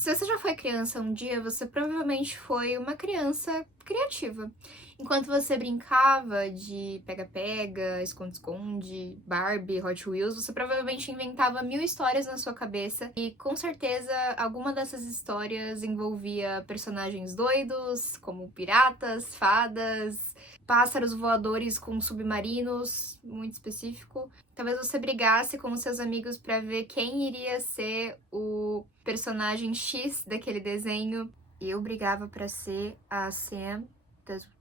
Se você já foi criança um dia, você provavelmente foi uma criança criativa. Enquanto você brincava de pega-pega, esconde-esconde, Barbie, Hot Wheels, você provavelmente inventava mil histórias na sua cabeça e com certeza alguma dessas histórias envolvia personagens doidos, como piratas, fadas, pássaros voadores com submarinos, muito específico. Talvez você brigasse com os seus amigos para ver quem iria ser o personagem X daquele desenho. Eu brigava para ser a Sam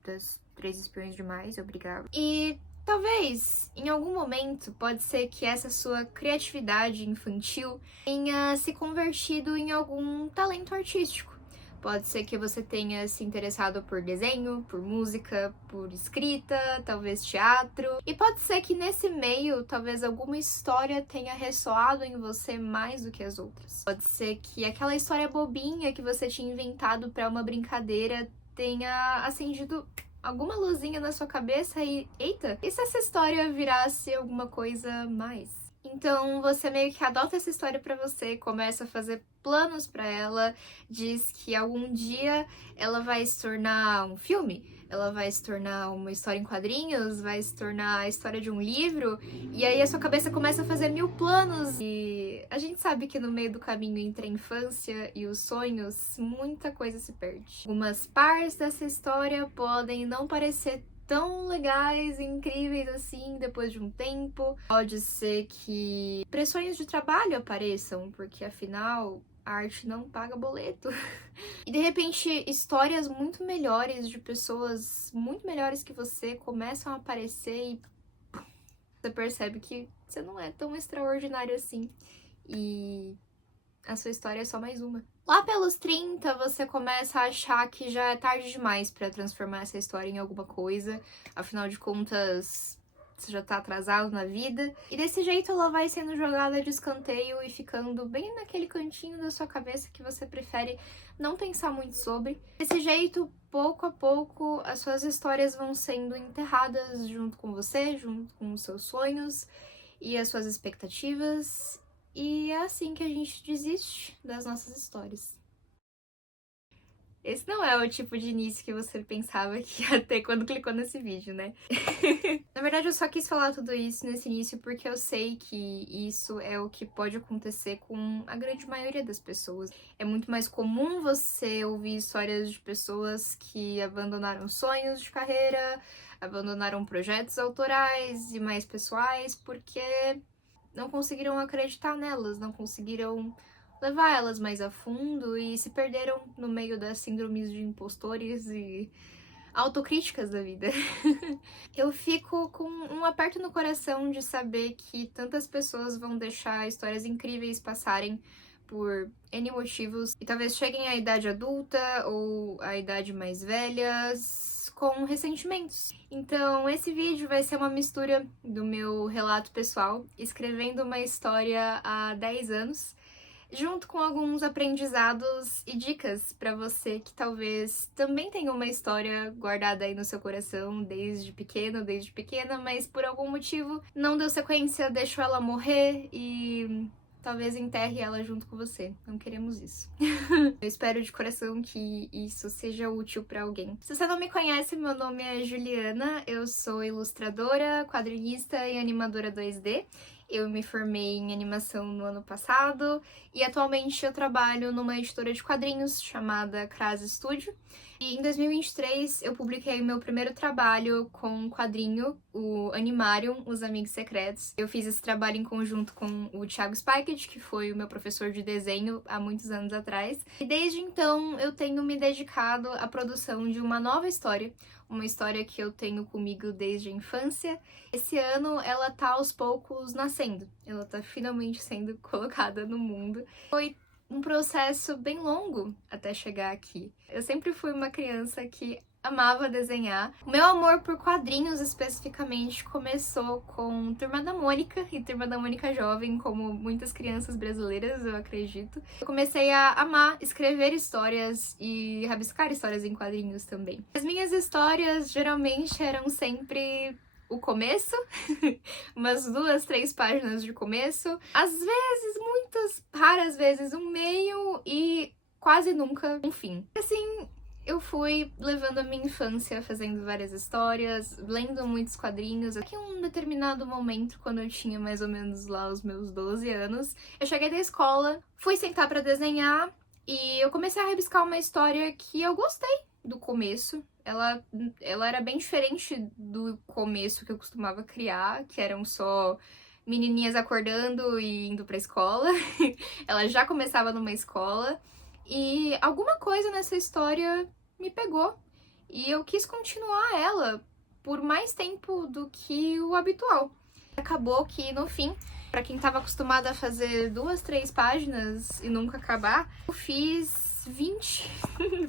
das Três Espiões Demais, eu brigava. E talvez, em algum momento, pode ser que essa sua criatividade infantil tenha se convertido em algum talento artístico. Pode ser que você tenha se interessado por desenho, por música, por escrita, talvez teatro. E pode ser que nesse meio, talvez alguma história tenha ressoado em você mais do que as outras. Pode ser que aquela história bobinha que você tinha inventado para uma brincadeira tenha acendido alguma luzinha na sua cabeça e, eita, e se essa história virasse alguma coisa mais? Então você meio que adota essa história pra você, começa a fazer planos pra ela, diz que algum dia ela vai se tornar um filme, ela vai se tornar uma história em quadrinhos, vai se tornar a história de um livro, e aí a sua cabeça começa a fazer mil planos. E a gente sabe que no meio do caminho entre a infância e os sonhos, muita coisa se perde. Algumas partes dessa história podem não parecer tão legais e incríveis assim depois de um tempo. Pode ser que pressões de trabalho apareçam, porque afinal a arte não paga boleto. E de repente histórias muito melhores de pessoas muito melhores que você começam a aparecer e você percebe que você não é tão extraordinário assim. E a sua história é só mais uma. Lá pelos 30, você começa a achar que já é tarde demais pra transformar essa história em alguma coisa. Afinal de contas, você já tá atrasado na vida. E desse jeito ela vai sendo jogada de escanteio e ficando bem naquele cantinho da sua cabeça que você prefere não pensar muito sobre. Desse jeito, pouco a pouco, as suas histórias vão sendo enterradas junto com você, junto com os seus sonhos e as suas expectativas. E é assim que a gente desiste das nossas histórias. Esse não é o tipo de início que você pensava que ia ter quando clicou nesse vídeo, né? Na verdade, eu só quis falar tudo isso nesse início porque eu sei que isso é o que pode acontecer com a grande maioria das pessoas. É muito mais comum você ouvir histórias de pessoas que abandonaram sonhos de carreira, abandonaram projetos autorais e mais pessoais porque não conseguiram acreditar nelas, não conseguiram levar elas mais a fundo e se perderam no meio das síndromes de impostores e autocríticas da vida. Eu fico com um aperto no coração de saber que tantas pessoas vão deixar histórias incríveis passarem por N motivos e talvez cheguem à idade adulta ou à idade mais velhas com ressentimentos. Então, esse vídeo vai ser uma mistura do meu relato pessoal, escrevendo uma história há 10 anos, junto com alguns aprendizados e dicas para você que talvez também tenha uma história guardada aí no seu coração desde pequeno, desde pequena, mas por algum motivo não deu sequência, deixou ela morrer e talvez enterre ela junto com você. Não queremos isso. Eu espero de coração que isso seja útil para alguém. Se você não me conhece, meu nome é Juliana, eu sou ilustradora, quadrinista e animadora 2D. Eu me formei em animação no ano passado e atualmente eu trabalho numa editora de quadrinhos chamada Kraz Studio. E em 2023 eu publiquei meu primeiro trabalho com um quadrinho, o Animarium, Os Amigos Secretos. Eu fiz esse trabalho em conjunto com o Thiago Spikett, que foi o meu professor de desenho há muitos anos atrás. E desde então eu tenho me dedicado à produção de uma nova história, uma história que eu tenho comigo desde a infância. Esse ano ela tá aos poucos nascendo, ela tá finalmente sendo colocada no mundo. Foi um processo bem longo até chegar aqui. Eu sempre fui uma criança que amava desenhar. O meu amor por quadrinhos especificamente começou com Turma da Mônica e Turma da Mônica Jovem, como muitas crianças brasileiras, eu acredito. Eu comecei a amar escrever histórias e rabiscar histórias em quadrinhos também. As minhas histórias geralmente eram sempre o começo, umas 2, 3 páginas de começo, às vezes, muitas raras vezes, um meio e quase nunca um fim. Assim, eu fui levando a minha infância fazendo várias histórias, lendo muitos quadrinhos. Aqui em um determinado momento, quando eu tinha mais ou menos lá os meus 12 anos, eu cheguei da escola, fui sentar pra desenhar e eu comecei a rabiscar uma história que eu gostei do começo. Ela era bem diferente do começo que eu costumava criar, que eram só menininhas acordando e indo pra escola. Ela já começava numa escola. E alguma coisa nessa história me pegou. E eu quis continuar ela por mais tempo do que o habitual. Acabou que, no fim, pra quem tava acostumada a fazer 2, 3 páginas e nunca acabar, eu fiz 20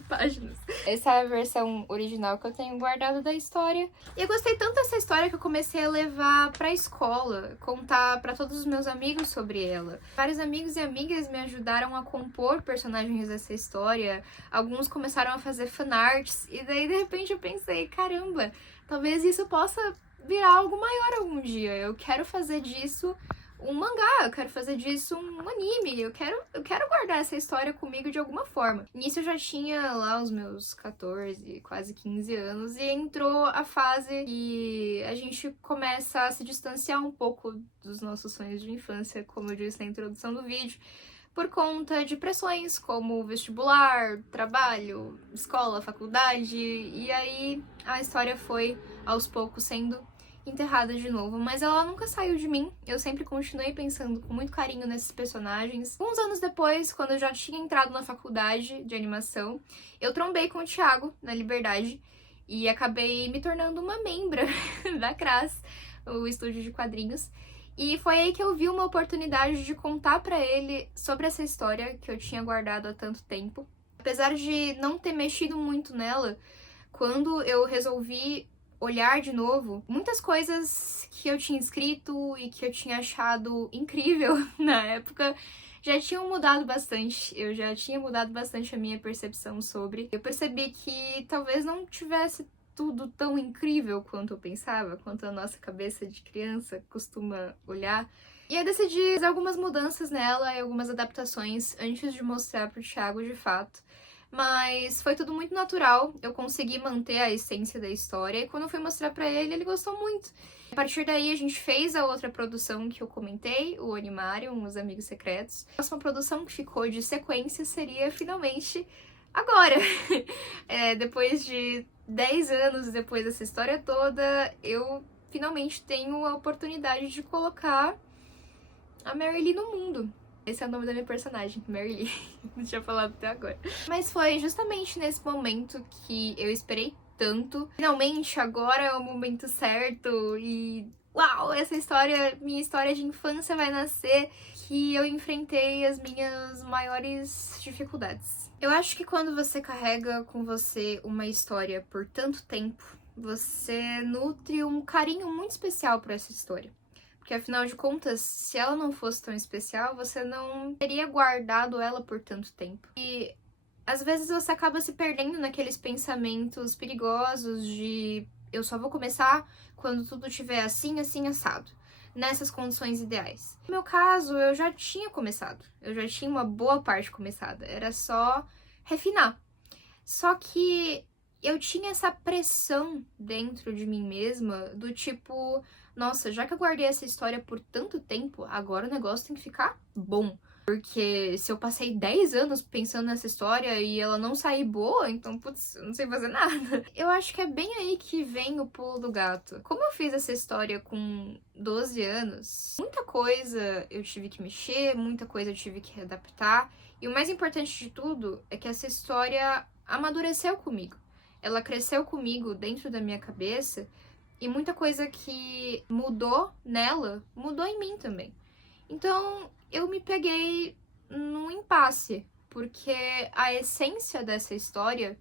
páginas. Essa é a versão original que eu tenho guardado da história. E eu gostei tanto dessa história que eu comecei a levar pra escola, contar pra todos os meus amigos sobre ela. Vários amigos e amigas me ajudaram a compor personagens dessa história. Alguns começaram a fazer fanarts. E daí, de repente, eu pensei, caramba, talvez isso possa virar algo maior algum dia. Eu quero fazer disso um mangá, eu quero fazer disso um anime, eu quero guardar essa história comigo de alguma forma. Nisso eu já tinha lá os meus 14, quase 15 anos, e entrou a fase que a gente começa a se distanciar um pouco dos nossos sonhos de infância, como eu disse na introdução do vídeo, por conta de pressões como vestibular, trabalho, escola, faculdade, e aí a história foi aos poucos sendo enterrada de novo, mas ela nunca saiu de mim. Eu sempre continuei pensando com muito carinho nesses personagens. Uns anos depois, quando eu já tinha entrado na faculdade de animação, eu trombei com o Thiago na Liberdade e acabei me tornando uma membra da CRAS, o estúdio de quadrinhos. E foi aí que eu vi uma oportunidade de contar pra ele sobre essa história que eu tinha guardado há tanto tempo. Apesar de não ter mexido muito nela, quando eu resolvi olhar de novo, muitas coisas que eu tinha escrito e que eu tinha achado incrível na época já tinham mudado bastante. Eu já tinha mudado bastante a minha percepção sobre. Eu percebi que talvez não tivesse tudo tão incrível quanto eu pensava, quanto a nossa cabeça de criança costuma olhar. E eu decidi fazer algumas mudanças nela e algumas adaptações antes de mostrar pro Thiago de fato. Mas foi tudo muito natural, eu consegui manter a essência da história e quando eu fui mostrar pra ele, ele gostou muito. A partir daí a gente fez a outra produção que eu comentei, o Animarium, Os Amigos Secretos. A próxima produção que ficou de sequência seria finalmente agora. Depois de 10 anos depois dessa história toda, eu finalmente tenho a oportunidade de colocar a Mary Lee no mundo. Esse é o nome da minha personagem, Mary Lee. Não tinha falado até agora. Mas foi justamente nesse momento que eu esperei tanto. Finalmente, agora é o momento certo e... uau, essa história, minha história de infância vai nascer, que eu enfrentei as minhas maiores dificuldades. Eu acho que quando você carrega com você uma história por tanto tempo, você nutre um carinho muito especial por essa história. Porque afinal de contas, se ela não fosse tão especial, você não teria guardado ela por tanto tempo. E às vezes você acaba se perdendo naqueles pensamentos perigosos de eu só vou começar quando tudo estiver assim, assim, assado, nessas condições ideais. No meu caso, eu já tinha começado, eu já tinha uma boa parte começada, era só refinar. Só que eu tinha essa pressão dentro de mim mesma, do tipo, nossa, já que eu guardei essa história por tanto tempo, agora o negócio tem que ficar bom. Porque se eu passei 10 anos pensando nessa história e ela não sair boa, então, putz, eu não sei fazer nada. Eu acho que é bem aí que vem o pulo do gato. Como eu fiz essa história com 12 anos, muita coisa eu tive que mexer, muita coisa eu tive que readaptar. E o mais importante de tudo é que essa história amadureceu comigo. Ela cresceu comigo dentro da minha cabeça e muita coisa que mudou nela, mudou em mim também. Então, eu me peguei num impasse, porque a essência dessa história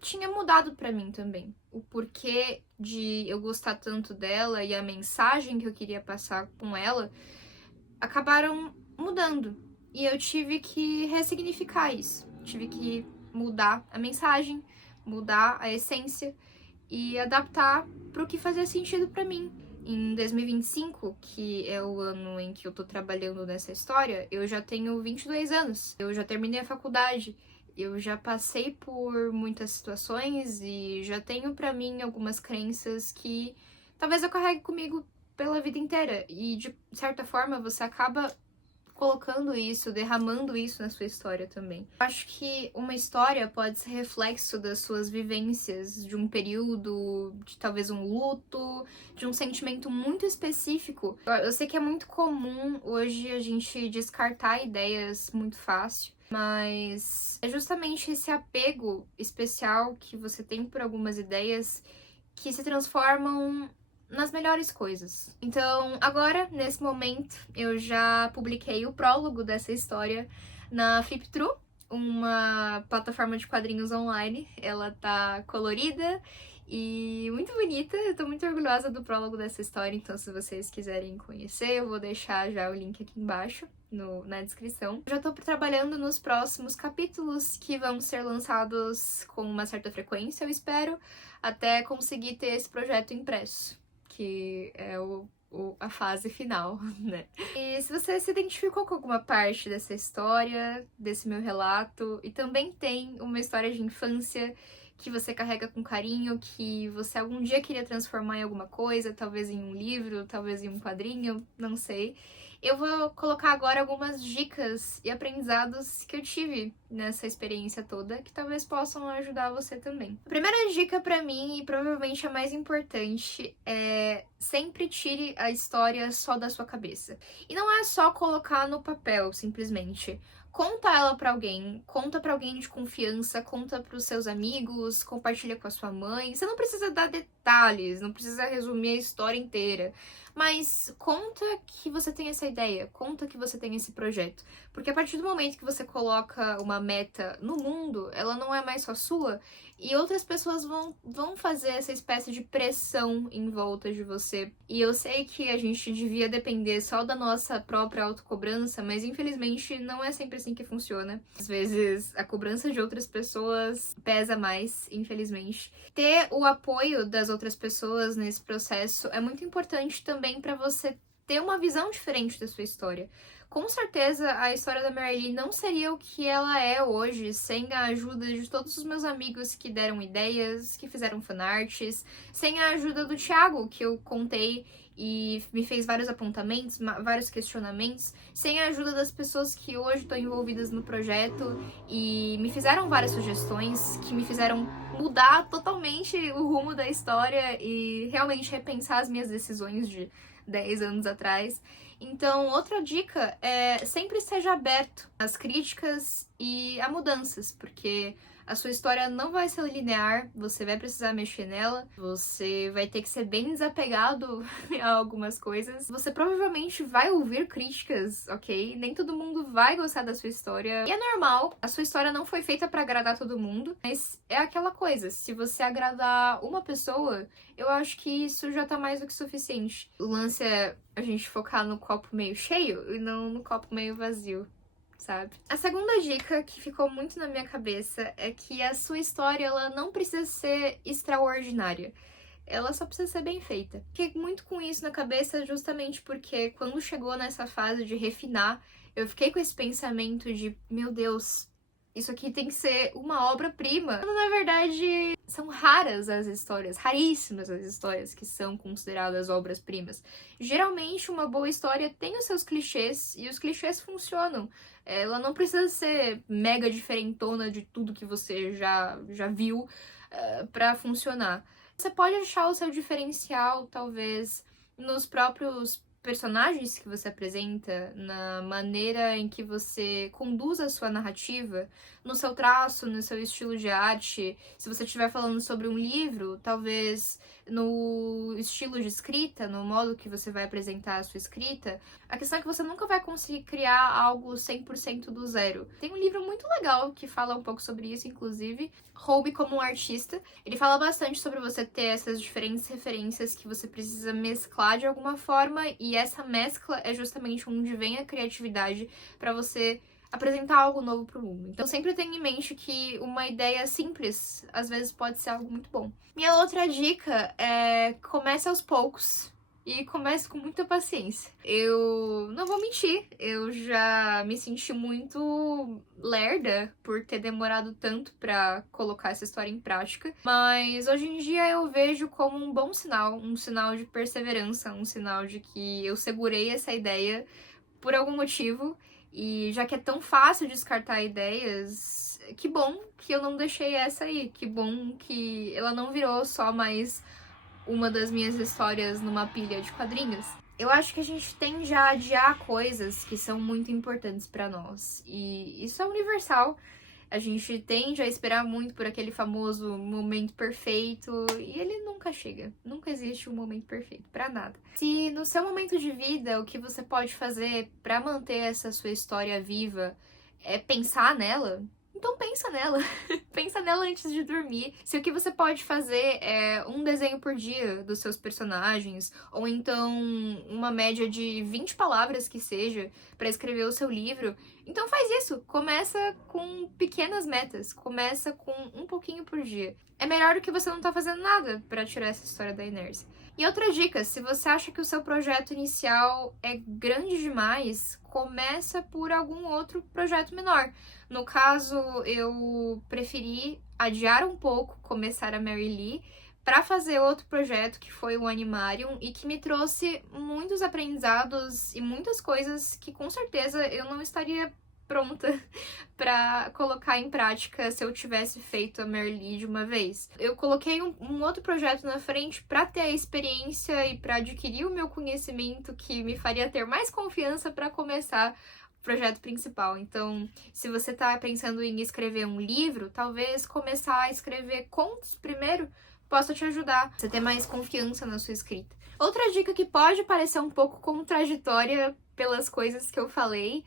tinha mudado pra mim também. O porquê de eu gostar tanto dela e a mensagem que eu queria passar com ela acabaram mudando. E eu tive que ressignificar isso. Tive que mudar a mensagem, mudar a essência e adaptar pro que fazia sentido pra mim. Em 2025, que é o ano em que eu tô trabalhando nessa história, eu já tenho 22 anos. Eu já terminei a faculdade. Eu já passei por muitas situações e já tenho pra mim algumas crenças que talvez eu carregue comigo pela vida inteira. E de certa forma você acaba colocando isso, derramando isso na sua história também. Eu acho que uma história pode ser reflexo das suas vivências, de um período, de talvez um luto, de um sentimento muito específico. Eu sei que é muito comum hoje a gente descartar ideias muito fácil, mas é justamente esse apego especial que você tem por algumas ideias que se transformam nas melhores coisas. Então, agora, nesse momento, eu já publiquei o prólogo dessa história na Fliptrue, uma plataforma de quadrinhos online. Ela tá colorida e muito bonita. Eu tô muito orgulhosa do prólogo dessa história, então se vocês quiserem conhecer, eu vou deixar já o link aqui embaixo. Na descrição. Já tô trabalhando nos próximos capítulos que vão ser lançados com uma certa frequência, eu espero, até conseguir ter esse projeto impresso, que é a fase final, né? E se você se identificou com alguma parte dessa história, desse meu relato, e também tem uma história de infância que você carrega com carinho, que você algum dia queria transformar em alguma coisa, talvez em um livro, talvez em um quadrinho, não sei. Eu vou colocar agora algumas dicas e aprendizados que eu tive nessa experiência toda, que talvez possam ajudar você também. A primeira dica pra mim, e provavelmente a mais importante, é sempre tire a história só da sua cabeça. E não é só colocar no papel, simplesmente. Conta ela pra alguém, conta pra alguém de confiança, conta pros seus amigos, compartilha com a sua mãe. Você não precisa dar detalhes, não precisa resumir a história inteira. Mas conta que você tem essa ideia, conta que você tem esse projeto. Porque a partir do momento que você coloca uma meta no mundo, ela não é mais só sua, e outras pessoas vão fazer essa espécie de pressão em volta de você. E eu sei que a gente devia depender só da nossa própria autocobrança, mas infelizmente não é sempre assim que funciona. Às vezes a cobrança de outras pessoas pesa mais, infelizmente. Ter o apoio das outras pessoas nesse processo é muito importante também para você ter uma visão diferente da sua história. Com certeza, a história da Mary Lee não seria o que ela é hoje sem a ajuda de todos os meus amigos que deram ideias, que fizeram fanarts, sem a ajuda do Thiago, que eu contei e me fez vários apontamentos, vários questionamentos, sem a ajuda das pessoas que hoje estão envolvidas no projeto e me fizeram várias sugestões, que me fizeram mudar totalmente o rumo da história e realmente repensar as minhas decisões de 10 anos atrás. Então, outra dica é sempre seja aberto às críticas e a mudanças, porque a sua história não vai ser linear, você vai precisar mexer nela, você vai ter que ser bem desapegado a algumas coisas. Você provavelmente vai ouvir críticas, ok? Nem todo mundo vai gostar da sua história. E é normal, a sua história não foi feita pra agradar todo mundo, mas é aquela coisa, se você agradar uma pessoa, eu acho que isso já tá mais do que suficiente. O lance é a gente focar no copo meio cheio e não no copo meio vazio, sabe? A segunda dica que ficou muito na minha cabeça é que a sua história ela não precisa ser extraordinária. Ela só precisa ser bem feita. Fiquei muito com isso na cabeça justamente porque quando chegou nessa fase de refinar, eu fiquei com esse pensamento de, meu Deus, isso aqui tem que ser uma obra-prima. Quando, na verdade, são raras as histórias, raríssimas as histórias que são consideradas obras-primas. Geralmente, uma boa história tem os seus clichês, e os clichês funcionam. Ela não precisa ser mega diferentona de tudo que você já viu pra funcionar. Você pode achar o seu diferencial, talvez, nos próprios personagens que você apresenta, na maneira em que você conduz a sua narrativa, no seu traço, no seu estilo de arte. Se você estiver falando sobre um livro, talvez no estilo de escrita, no modo que você vai apresentar a sua escrita. A questão é que você nunca vai conseguir criar algo 100% do zero. Tem um livro muito legal que fala um pouco sobre isso, inclusive, Roube como um Artista. Ele fala bastante sobre você ter essas diferentes referências que você precisa mesclar de alguma forma, e essa mescla é justamente onde vem a criatividade para você apresentar algo novo pro mundo. Então sempre tenha em mente que uma ideia simples às vezes pode ser algo muito bom. Minha outra dica é comece aos poucos. e comece com muita paciência. Eu não vou mentir, eu já me senti muito lerda por ter demorado tanto pra colocar essa história em prática, mas hoje em dia eu vejo como um sinal de perseverança, um sinal de que eu segurei essa ideia por algum motivo, e já que é tão fácil descartar ideias, que bom que eu não deixei essa aí, que bom que ela não virou só mais uma das minhas histórias numa pilha de quadrinhos. Eu acho que a gente tende a adiar coisas que são muito importantes pra nós, e isso é universal. A gente tende a esperar muito por aquele famoso momento perfeito e ele nunca chega. Nunca existe um momento perfeito pra nada. Se no seu momento de vida o que você pode fazer pra manter essa sua história viva é pensar nela, então pensa nela. Pensa nela antes de dormir. Se o que você pode fazer é um desenho por dia dos seus personagens, ou então uma média de 20 palavras que seja pra escrever o seu livro, então faz isso. Começa com pequenas metas. Começa com um pouquinho por dia. É melhor do que você não tá fazendo nada pra tirar essa história da inércia. E outra dica, se você acha que o seu projeto inicial é grande demais, começa por algum outro projeto menor. No caso, eu preferi adiar um pouco, começar a Mary Lee, para fazer outro projeto que foi o Animarium e que me trouxe muitos aprendizados e muitas coisas que com certeza eu não estaria pronta para colocar em prática se eu tivesse feito a Merli de uma vez. Eu coloquei um outro projeto na frente para ter a experiência e para adquirir o meu conhecimento que me faria ter mais confiança para começar o projeto principal. Então, se você tá pensando em escrever um livro, talvez começar a escrever contos primeiro possa te ajudar, você ter mais confiança na sua escrita. Outra dica que pode parecer um pouco contraditória pelas coisas que eu falei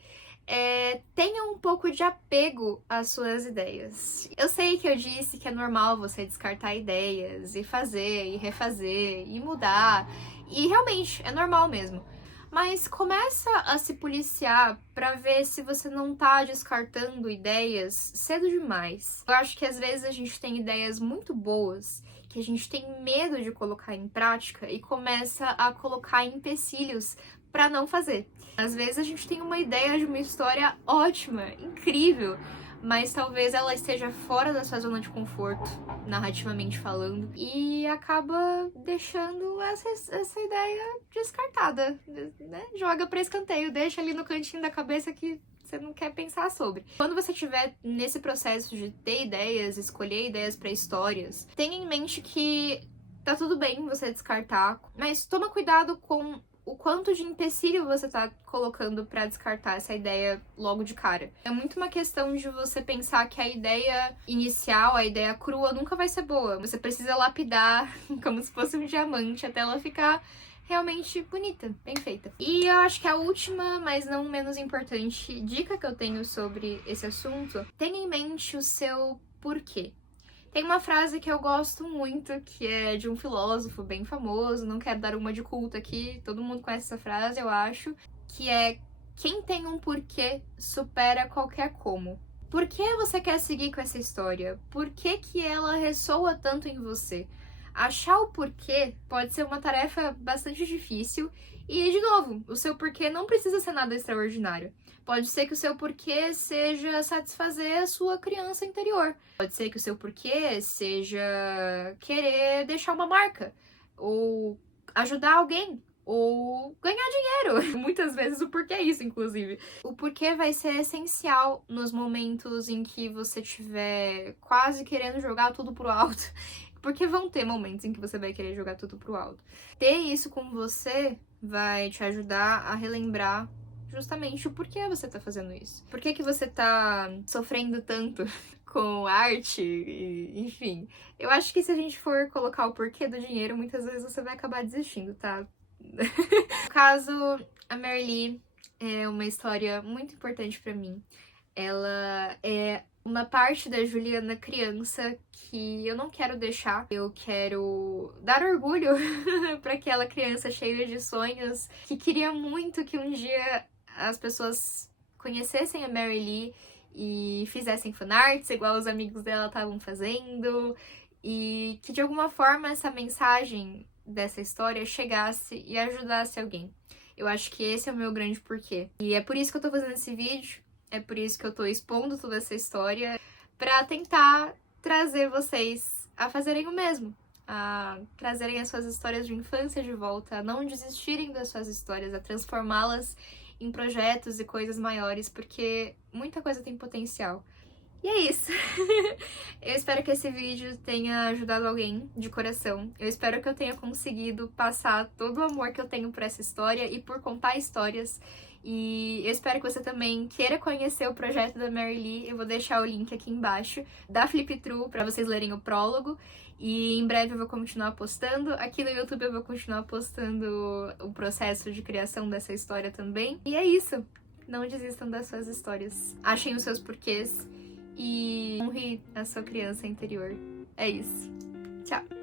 tenha um pouco de apego às suas ideias. Eu sei que eu disse que é normal você descartar ideias e fazer e refazer e mudar, e realmente é normal mesmo. Mas começa a se policiar pra ver se você não tá descartando ideias cedo demais. Eu acho que às vezes a gente tem ideias muito boas que a gente tem medo de colocar em prática e começa a colocar empecilhos pra não fazer. Às vezes a gente tem uma ideia de uma história ótima, incrível, mas talvez ela esteja fora da sua zona de conforto, narrativamente falando, e acaba deixando essa ideia descartada, né? Joga pra escanteio, deixa ali no cantinho da cabeça que você não quer pensar sobre. Quando você estiver nesse processo de ter ideias, escolher ideias para histórias, tenha em mente que tá tudo bem você descartar, mas toma cuidado com o quanto de empecilho você tá colocando pra descartar essa ideia logo de cara. É muito uma questão de você pensar que a ideia inicial, a ideia crua, nunca vai ser boa. Você precisa lapidar como se fosse um diamante até ela ficar realmente bonita, bem feita. E eu acho que a última, mas não menos importante, dica que eu tenho sobre esse assunto, tenha em mente o seu porquê. Tem uma frase que eu gosto muito, que é de um filósofo bem famoso, não quero dar uma de culto aqui, todo mundo conhece essa frase, eu acho, que é: quem tem um porquê supera qualquer como. Por que você quer seguir com essa história? Por que que ela ressoa tanto em você? Achar o porquê pode ser uma tarefa bastante difícil e, de novo, o seu porquê não precisa ser nada extraordinário. Pode ser que o seu porquê seja satisfazer a sua criança interior. Pode ser que o seu porquê seja querer deixar uma marca, ou ajudar alguém, ou ganhar dinheiro. Muitas vezes o porquê é isso, inclusive. O porquê vai ser essencial nos momentos em que você estiver quase querendo jogar tudo pro alto. Porque vão ter momentos em que você vai querer jogar tudo pro alto. Ter isso com você vai te ajudar a relembrar justamente o porquê você tá fazendo isso. Por que que você tá sofrendo tanto com arte, enfim. Eu acho que se a gente for colocar o porquê do dinheiro, muitas vezes você vai acabar desistindo, tá? No caso, a Merli é uma história muito importante pra mim. Ela é uma parte da Juliana criança que eu não quero deixar. Eu quero dar orgulho para aquela criança cheia de sonhos que queria muito que um dia as pessoas conhecessem a Mary Lee e fizessem fanarts igual os amigos dela estavam fazendo, e que de alguma forma essa mensagem dessa história chegasse e ajudasse alguém. Eu acho que esse é o meu grande porquê. E é por isso que eu tô fazendo esse vídeo, é por isso que eu tô expondo toda essa história, pra tentar trazer vocês a fazerem o mesmo, a trazerem as suas histórias de infância de volta, a não desistirem das suas histórias, a transformá-las em projetos e coisas maiores, porque muita coisa tem potencial. E é isso. Eu espero que esse vídeo tenha ajudado alguém de coração. Eu espero que eu tenha conseguido passar todo o amor que eu tenho por essa história e por contar histórias. E eu espero que você também queira conhecer o projeto da Mary Lee. Eu vou deixar o link aqui embaixo da Flip Through para vocês lerem o prólogo. E em breve eu vou continuar postando. Aqui no YouTube eu vou continuar postando o processo de criação dessa história também. E é isso. Não desistam das suas histórias. Achem os seus porquês e honre a sua criança interior. É isso. Tchau!